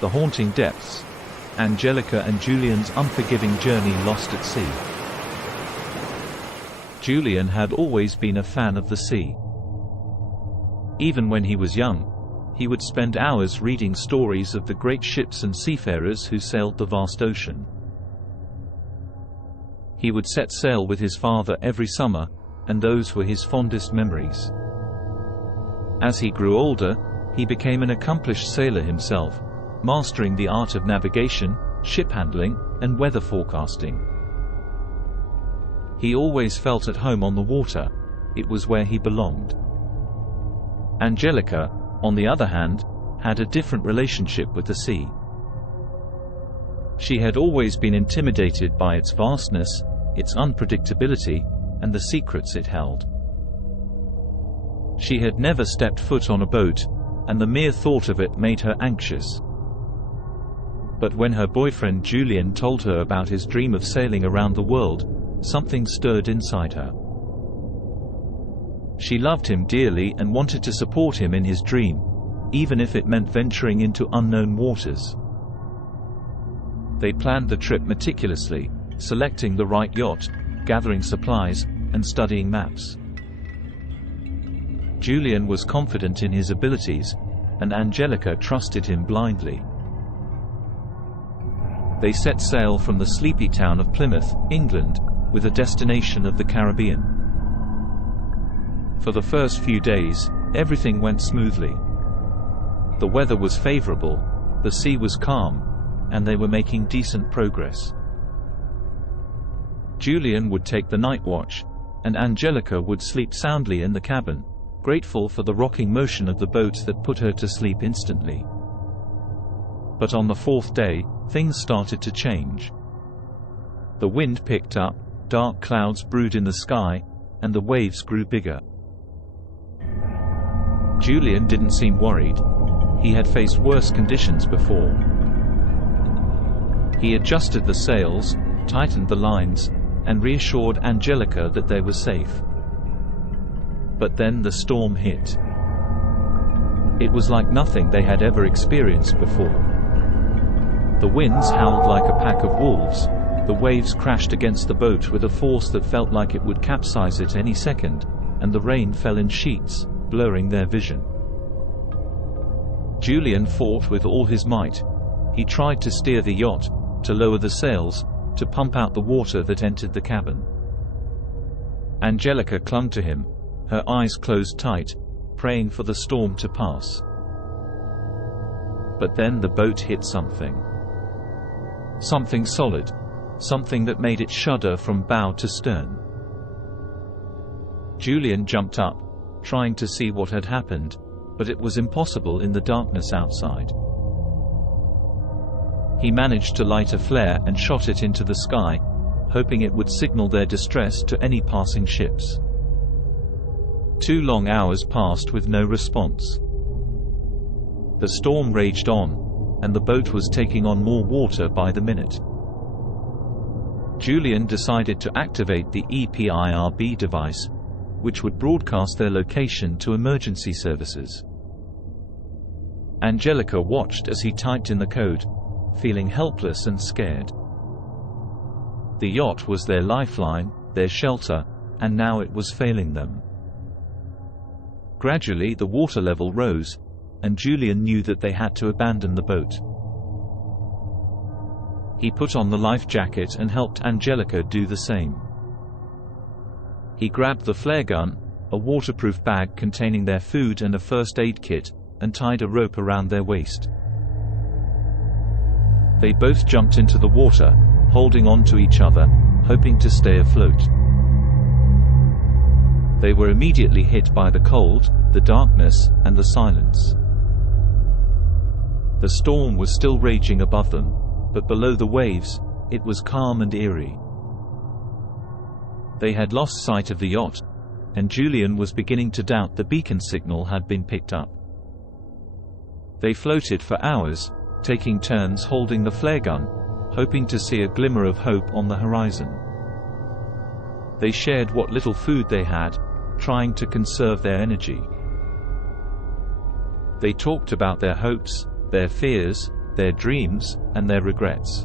The haunting depths. Angelica and Julian's unforgiving journey lost at sea. Julian had always been a fan of the sea. Even when he was young, he would spend hours reading stories of the great ships and seafarers who sailed the vast ocean. He would set sail with his father every summer, and those were his fondest memories. As he grew older, he became an accomplished sailor himself, mastering the art of navigation, ship handling, and weather forecasting. He always felt at home on the water. It was where he belonged. Angelica, on the other hand, had a different relationship with the sea. She had always been intimidated by its vastness, its unpredictability, and the secrets it held. She had never stepped foot on a boat, and the mere thought of it made her anxious. But when her boyfriend Julian told her about his dream of sailing around the world, something stirred inside her. She loved him dearly and wanted to support him in his dream, even if it meant venturing into unknown waters. They planned the trip meticulously, selecting the right yacht, gathering supplies, and studying maps. Julian was confident in his abilities, and Angelica trusted him blindly. They set sail from the sleepy town of Plymouth, England, with a destination of the Caribbean. For the first few days, everything went smoothly. The weather was favorable, the sea was calm, and they were making decent progress. Julian would take the night watch, and Angelica would sleep soundly in the cabin, grateful for the rocking motion of the boat that put her to sleep instantly. But on the fourth day, things started to change. The wind picked up, dark clouds brewed in the sky, and the waves grew bigger. Julian didn't seem worried. He had faced worse conditions before. He adjusted the sails, tightened the lines, and reassured Angelica that they were safe. But then the storm hit. It was like nothing they had ever experienced before. The winds howled like a pack of wolves, the waves crashed against the boat with a force that felt like it would capsize it any second, and the rain fell in sheets, blurring their vision. Julian fought with all his might. He tried to steer the yacht, to lower the sails, to pump out the water that entered the cabin. Angelica clung to him, her eyes closed tight, praying for the storm to pass. But then the boat hit something. Something solid, something that made it shudder from bow to stern. Julian jumped up, trying to see what had happened, but it was impossible in the darkness outside. He managed to light a flare and shot it into the sky, hoping it would signal their distress to any passing ships. 2 long hours passed with no response. The storm raged on, and the boat was taking on more water by the minute. Julian decided to activate the EPIRB device, which would broadcast their location to emergency services. Angelica watched as he typed in the code, feeling helpless and scared. The yacht was their lifeline, their shelter, and now it was failing them. Gradually the water level rose, and Julian knew that they had to abandon the boat. He put on the life jacket and helped Angelica do the same. He grabbed the flare gun, a waterproof bag containing their food and a first aid kit, and tied a rope around their waist. They both jumped into the water, holding on to each other, hoping to stay afloat. They were immediately hit by the cold, the darkness, and the silence. The storm was still raging above them, but below the waves, it was calm and eerie. They had lost sight of the yacht, and Julian was beginning to doubt the beacon signal had been picked up. They floated for hours, taking turns holding the flare gun, hoping to see a glimmer of hope on the horizon. They shared what little food they had, trying to conserve their energy. They talked about their hopes, their fears, their dreams, and their regrets.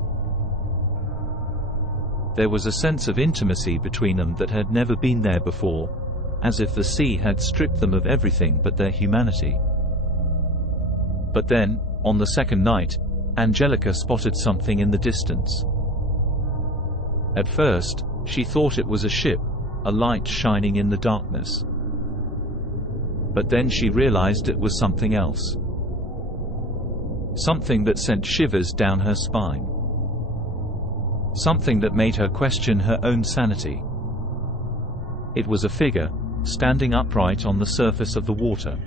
There was a sense of intimacy between them that had never been there before, as if the sea had stripped them of everything but their humanity. But then, on the second night, Angelica spotted something in the distance. At first, she thought it was a ship, a light shining in the darkness. But then she realized it was something else. Something that sent shivers down her spine. Something that made her question her own sanity. It was a figure, standing upright on the surface of the water.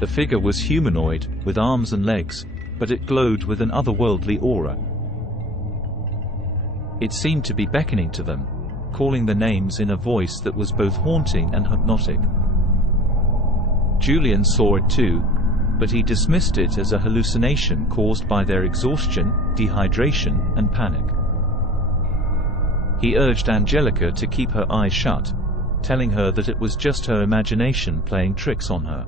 The figure was humanoid, with arms and legs, but it glowed with an otherworldly aura. It seemed to be beckoning to them, calling their names in a voice that was both haunting and hypnotic. Julian saw it too, but he dismissed it as a hallucination caused by their exhaustion, dehydration, and panic. He urged Angelica to keep her eyes shut, telling her that it was just her imagination playing tricks on her.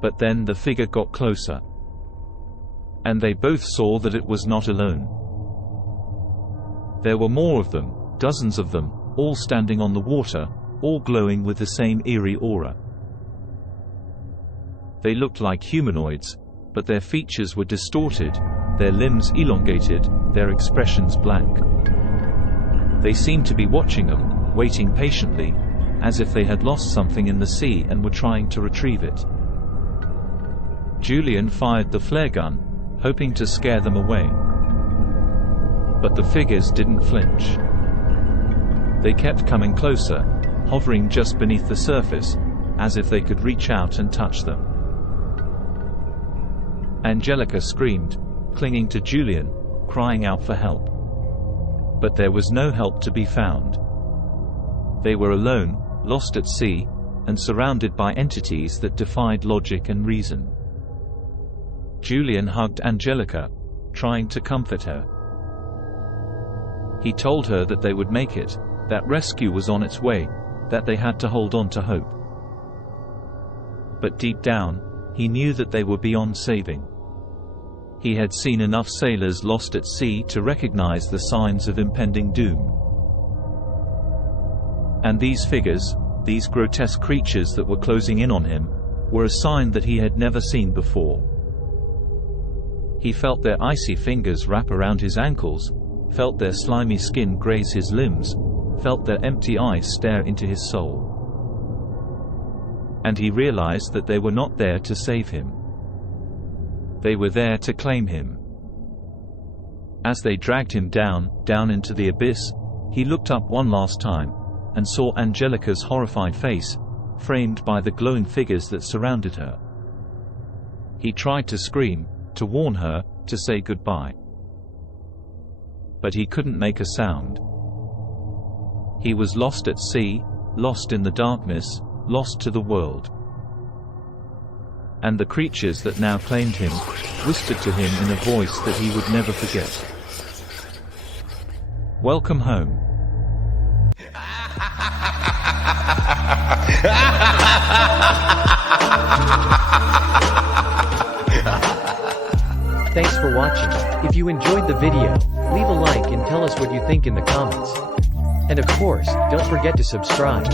But then the figure got closer, and they both saw that it was not alone. There were more of them, dozens of them, all standing on the water, all glowing with the same eerie aura. They looked like humanoids, but their features were distorted, their limbs elongated, their expressions blank. They seemed to be watching them, waiting patiently, as if they had lost something in the sea and were trying to retrieve it. Julian fired the flare gun, hoping to scare them away. But the figures didn't flinch. They kept coming closer, hovering just beneath the surface, as if they could reach out and touch them. Angelica screamed, clinging to Julian, crying out for help. But there was no help to be found. They were alone, lost at sea, and surrounded by entities that defied logic and reason. Julian hugged Angelica, trying to comfort her. He told her that they would make it, that rescue was on its way, that they had to hold on to hope. But deep down, he knew that they were beyond saving. He had seen enough sailors lost at sea to recognize the signs of impending doom. And these figures, these grotesque creatures that were closing in on him, were a sign that he had never seen before. He felt their icy fingers wrap around his ankles, felt their slimy skin graze his limbs, felt their empty eyes stare into his soul. And he realized that they were not there to save him. They were there to claim him. As they dragged him down into the abyss, he looked up one last time, and saw Angelica's horrified face, framed by the glowing figures that surrounded her. He tried to scream, to warn her, to say goodbye. But he couldn't make a sound. He was lost at sea, lost in the darkness, lost to the world. And the creatures that now claimed him, whispered to him in a voice that he would never forget. Welcome home. Thanks for watching. If you enjoyed the video, leave a like and tell us what you think in the comments. And of course, don't forget to subscribe.